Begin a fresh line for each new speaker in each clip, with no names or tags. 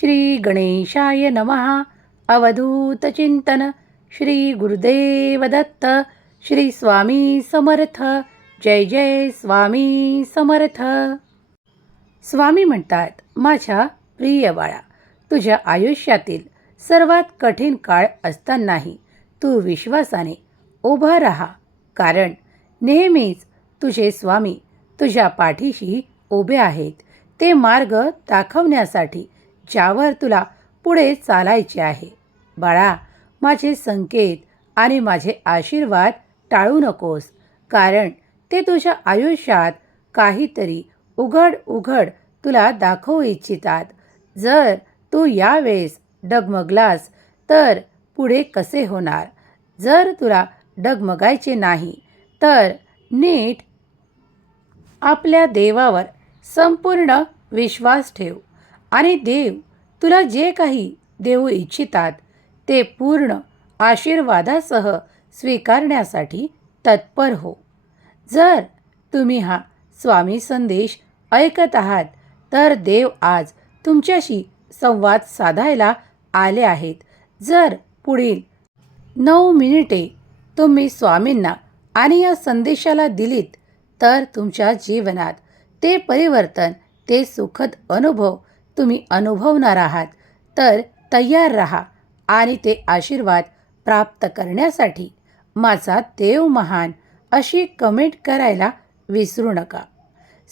श्री गणेशाय नमः। अवधूत चिंतन। श्री गुरुदेव दत्त। श्री स्वामी समर्थ। जय जय स्वामी समर्थ। स्वामी म्हणतात माझ्या प्रिय बाळा तुझ्या आयुष्यातील सर्वात कठीण काळ असतानाही तू विश्वासाने उभा राहा. कारण नेहमीच तुझे स्वामी तुझ्या पाठीशी उभे आहेत. ते मार्ग दाखवण्यासाठी ज्यावर तुला पुढे चालायचे आहे. बाळा माझे संकेत आणि माझे आशीर्वाद टाळू नकोस कारण ते तुझ्या आयुष्यात काहीतरी उघड उघड तुला दाखवू इच्छितात. जर तू यावेळेस डगमगलास तर पुढे कसे होणार? जर तुला डगमगायचे नाही तर नीट आपल्या देवावर संपूर्ण विश्वास ठेव आणि देव तुला जे काही देऊ इच्छितात ते पूर्ण आशीर्वादासह स्वीकारण्यासाठी तत्पर हो. जर तुम्ही हा स्वामी संदेश ऐकत आहात तर देव आज तुमच्याशी संवाद साधायला आले आहेत. जर पुढील नऊ मिनिटे तुम्ही स्वामींना आणि या संदेशाला दिलीत तर तुमच्या जीवनात ते परिवर्तन ते सुखद अनुभव तुम्ही अनुभवणार आहात तर तयार राहा आणि ते आशीर्वाद प्राप्त करण्यासाठी माझा देव महान अशी कमेंट करायला विसरू नका.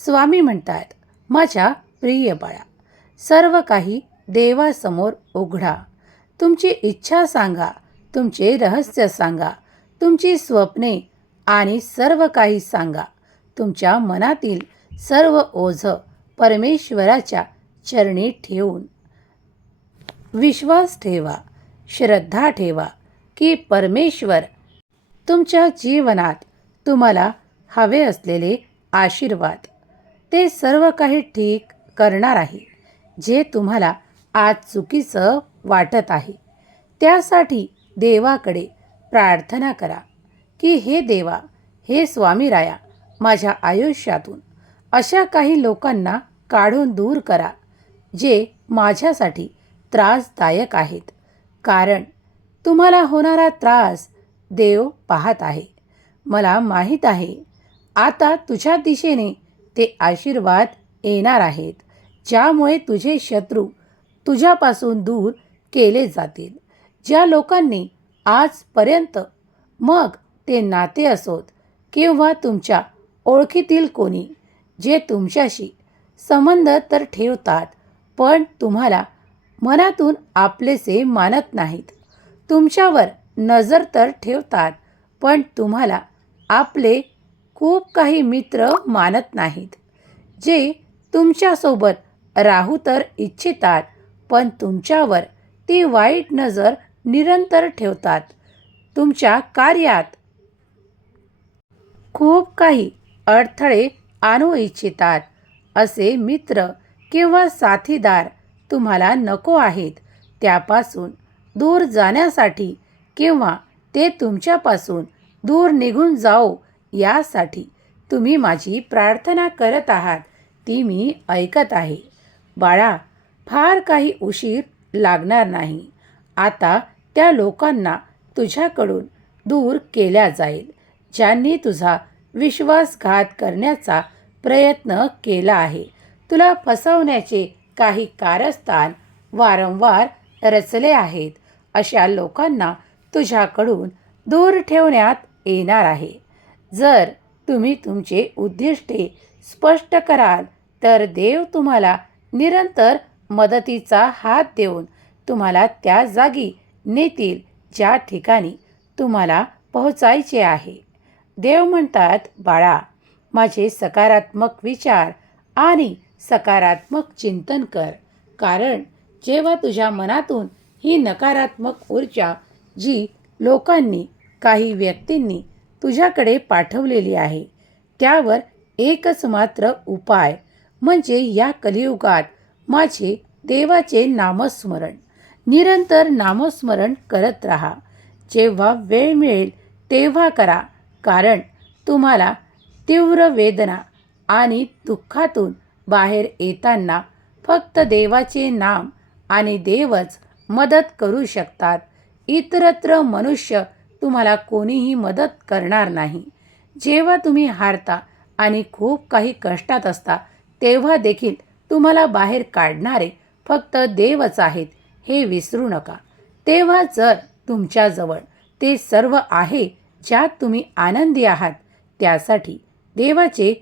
स्वामी म्हणतात माझ्या प्रिय बाळा सर्व काही देवासमोर उघडा. तुमची इच्छा सांगा तुमचे रहस्य सांगा तुमची स्वप्ने आणि सर्व काही सांगा. तुमच्या मनातील सर्व ओझं परमेश्वराच्या चरणी ठेवून. विश्वास ठेवा श्रद्धा ठेवा की परमेश्वर तुमच्या जीवनात तुम्हाला हवे असलेले आशीर्वाद. ते सर्व काही ठीक करणार आहे जे तुम्हाला आज चुकीचं वाटत आहे. त्यासाठी देवाकडे प्रार्थना करा की हे देवा हे स्वामीराया माझ्या आयुष्यातून अशा काही लोकांना काढून दूर करा. जे माझ्यासाठी त्रासदायक आहेत. कारण तुम्हाला होणारा त्रास देव पाहत आहे. मला माहीत आहे. आता तुझ्या दिशेने ते आशीर्वाद येणार आहेत. ज्यामुळे तुझे शत्रू तुझ्यापासून दूर केले जातील. ज्या लोकांनी आजपर्यंत मग ते नाते असोत किंवा तुमच्या ओळखीतील कोणी जे तुमच्याशी संबंध तर ठेवतात पण तुम्हाला मनातून आपलेसे मानत नाहीत. तुमच्यावर नजर तर ठेवतात पण तुम्हाला आपले खूप काही मित्र मानत नाहीत जे तुमच्यासोबत राहू तर इच्छितात पण तुमच्यावर ती वाईट नजर निरंतर ठेवतात. तुमच्या कार्यात खूप काही अडथळे आणू इच्छितात असे मित्र किंवा साथीदार तुम्हाला नको आहेत त्यापासून दूर जाण्यासाठी किंवा ते तुमच्यापासून दूर निघून जाओ यासाठी तुम्ही माझी प्रार्थना करत आहात ती मी ऐकत आहे. बाळा फार काही उशीर लागणार नाही. आता त्या लोकांना तुझ्याकडून दूर केल्या जाईल ज्यांनी तुझा विश्वासघात करण्याचा प्रयत्न केला आहे. तुला फसवण्याचे काही कारस्थान वारंवार रचले आहेत अशा लोकांना तुझ्याकडून दूर ठेवण्यात येणार आहे. जर तुम्ही तुमचे उद्दिष्टे स्पष्ट कराल तर देव तुम्हाला निरंतर मदतीचा हात देऊन तुम्हाला त्या जागी नेतील ज्या ठिकाणी तुम्हाला पोहोचायचे आहे. देव म्हणतात बाळा माझे सकारात्मक विचार आणि सकारात्मक चिंतन कर. कारण जेव्हा तुझ्या मनातून ही नकारात्मक ऊर्जा जी लोकांनी काही व्यक्तींनी तुझ्याकडे पाठवलेली आहे त्यावर एकच मात्र उपाय म्हणजे या कलियुगात माझे देवाचे नामस्मरण. निरंतर नामस्मरण करत राहा. जेव्हा वेळ मिळेल तेव्हा करा. कारण तुम्हाला तीव्र वेदना आणि दुःखातून बाहेर येताना फक्त देवाचे नाम आणि देवच मदत करू शकतात. इतरत्र मनुष्य तुम्हाला कोणीही मदत करणार नाही. जेव्हा तुम्ही हारता आणि खूप काही कष्टात असता तेव्हा देखील तुम्हाला बाहेर काढणारे फक्त देवच आहेत हे विसरू नका. तेव्हा जर तुमच्याजवळ ते सर्व आहे ज्यात तुम्ही आनंदी आहात त्यासाठी देवाचे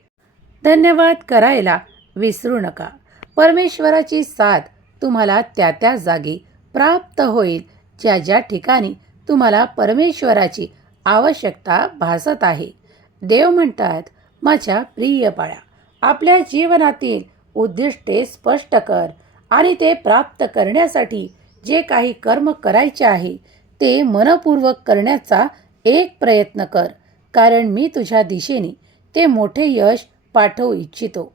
धन्यवाद करायला विसरू नका. परमेश्वराची साथ तुम्हाला त्या त्या जागी प्राप्त होईल. ज्या ज्या ठिकाणी तुम्हाला परमेश्वराची आवश्यकता भासत आहे. देव म्हणतात माझ्या प्रिय बाळा आपल्या जीवनातील उद्दिष्टे स्पष्ट कर आणि ते प्राप्त करण्यासाठी जे काही कर्म करायचे आहे ते मनपूर्वक करण्याचा एक प्रयत्न कर. कारण मी तुझ्या दिशेने ते मोठे यश पाठवू इच्छितो.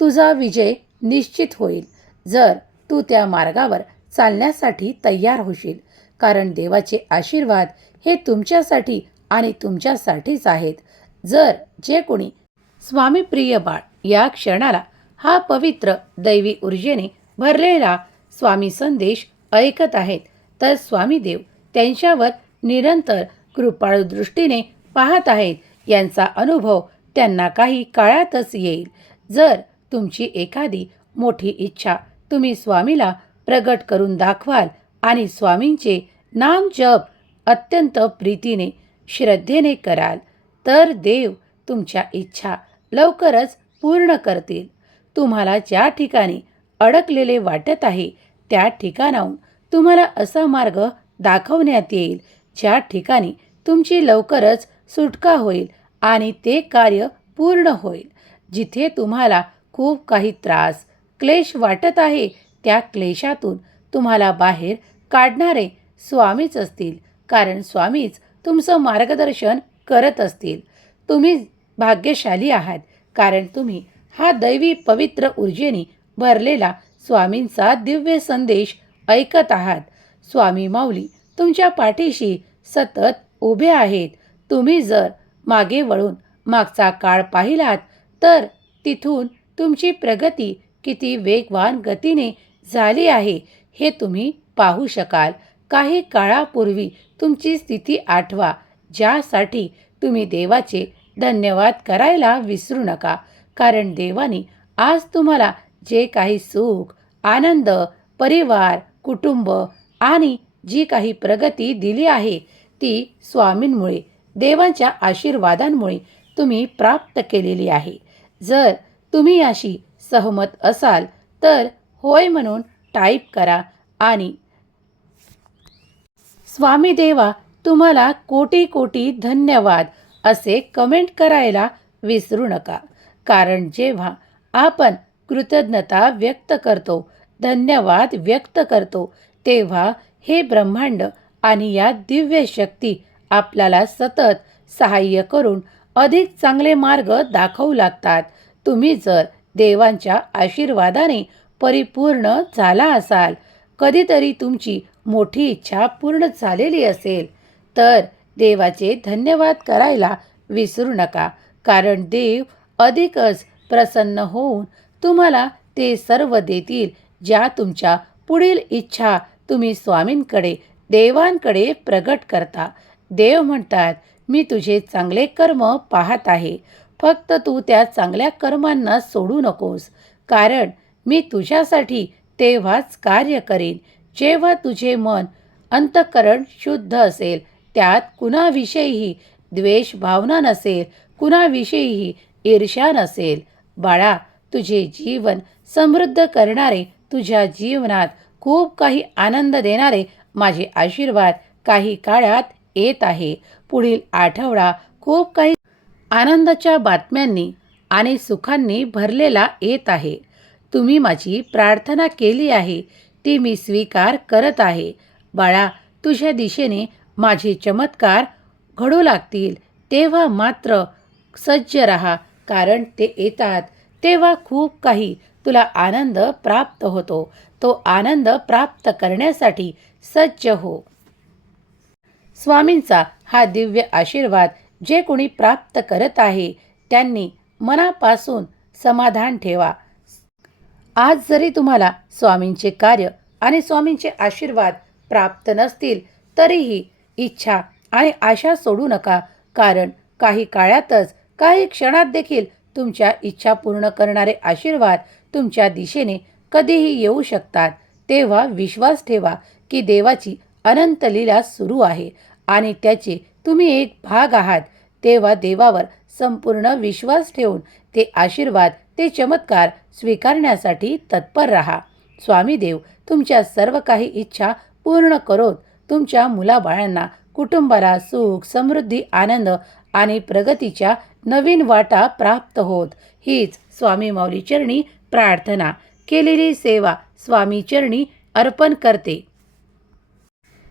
तुझा विजय निश्चित होईल. जर तू त्या मार्गावर चालण्यासाठी तयार होशील. कारण देवाचे आशीर्वाद हे तुमच्यासाठी आणि तुमच्यासाठीच आहेत. जर जे कोणी स्वामीप्रिय बाळ या क्षणाला हा पवित्र दैवी ऊर्जेने भरलेला स्वामी संदेश ऐकत आहेत तर स्वामी देव त्यांच्यावर निरंतर कृपाळू दृष्टीने पाहत आहेत. यांचा अनुभव त्यांना काही काळातच येईल. जर तुमची एखादी मोठी इच्छा तुम्ही स्वामीला प्रगट करून दाखवाल आणि स्वामींचे नाम जप अत्यंत प्रीतीने श्रद्धेने कराल तर देव तुमच्या इच्छा लवकरच पूर्ण करतील. तुम्हाला ज्या ठिकाणी अडकलेले वाटत आहे त्या ठिकाणाहून तुम्हाला असा मार्ग दाखवण्यात येईल ज्या ठिकाणी तुमची लवकरच सुटका होईल आणि ते कार्य पूर्ण होईल. जिथे तुम्हाला खूप काही त्रास क्लेश वाटत आहे. त्या क्लेशातून तुम्हाला बाहेर काढणारे स्वामीच असतील. कारण स्वामीच तुमचं मार्गदर्शन करत असतील. तुम्ही भाग्यशाली आहात. कारण तुम्ही हा दैवी पवित्र ऊर्जेने भरलेला स्वामींचा दिव्य संदेश ऐकत आहात. स्वामी माऊली तुमच्या पाठीशी सतत उभे आहेत. तुम्ही जर मागे वळून मागचा काळ पाहिलात तर तिथून तुमची प्रगती किती वेगवान गतीने झाली आहे हे तुम्ही पाहू शकाल. काही काळापूर्वी तुमची स्थिती आठवा ज्यासाठी तुम्ही देवाचे धन्यवाद करायला विसरू नका कारण देवाने आज तुम्हाला जे काही सुख आनंद परिवार कुटुंब आणि जी काही प्रगती दिली आहे ती स्वामींमुळे देवांच्या आशीर्वादांमुळे तुम्ही प्राप्त केलेली आहे. जर तुम्ही अशी सहमत असाल तर होय म्हणून टाईप करा आणि स्वामी देवा तुम्हाला कोटी कोटी धन्यवाद असे कमेंट करायला विसरू नका. कारण जेव्हा आपण कृतज्ञता व्यक्त करतो धन्यवाद व्यक्त करतो तेव्हा हे ब्रह्मांड आणि या दिव्य शक्ती आपल्याला सतत सहाय्य करून अधिक चांगले मार्ग दाखवू लागतात. तुम्ही जर देवांच्या आशीर्वादाने परिपूर्ण झाला असाल कधीतरी तुमची मोठी इच्छा पूर्ण झालेली असेल तर देवाचे धन्यवाद करायला विसरू नका कारण देव अधिकच प्रसन्न होऊन तुम्हाला ते सर्व देतील ज्या तुमच्या पुढील इच्छा तुम्ही स्वामींकडे देवांकडे प्रगट करता. देव म्हणतात मी तुझे चांगले कर्म पाहत आहे. फक्त तू त्या चांगल्या कर्मांना सोडू नकोस. कारण मी तुझ्यासाठी तेव्हाच कार्य करेन. जेव्हा तुझे मन अंतःकरण शुद्ध असेल त्यात कुणाविषयीही द्वेष भावना नसेल कुणाविषयीही ईर्ष्या नसेल. बाळा तुझे जीवन समृद्ध करणारे तुझ्या जीवनात खूप काही आनंद देणारे माझे आशीर्वाद काही काळात येत आहे. पुढील आठवडा खूप काही आनंदाच्या बातम्यांनी आणि सुखांनी भरलेला येत आहे. तुम्ही माझी प्रार्थना केली आहे ती मी स्वीकार करत आहे. बाळा तुझ्या दिशेने माझे चमत्कार घडू लागतील. तेव्हा मात्र सज्ज रहा कारण ते येतात. तेव्हा खूप काही तुला आनंद प्राप्त होतो. तो आनंद प्राप्त करण्यासाठी सज्ज हो. स्वामींचा हा दिव्य आशीर्वाद जे कोणी प्राप्त करत आहे त्यांनी मनापासून समाधान ठेवा. आज जरी तुम्हाला स्वामींचे कार्य आणि स्वामींचे आशीर्वाद प्राप्त नसतील तरीही इच्छा आणि आशा सोडू नका. कारण काही काळातच काही क्षणात देखील तुमच्या इच्छा पूर्ण करणारे आशीर्वाद तुमच्या दिशेने कधीही येऊ शकतात. तेव्हा विश्वास ठेवा की देवाची अनंत लीला सुरू आहे आणि त्याचे तुम्ही एक भाग आहात तेव्हा देवावर संपूर्ण विश्वास ठेवून ते आशीर्वाद ते चमत्कार स्वीकारण्यासाठी तत्पर राहा. स्वामी देव तुमच्या सर्व काही इच्छा पूर्ण करोत. तुमच्या मुलाबाळांना कुटुंबाला सुख समृद्धी आनंद आणि प्रगतीच्या नवीन वाटा प्राप्त होत. हीच स्वामी माऊली चरणी प्रार्थना. केलेली सेवा स्वामी चरणी अर्पण करते.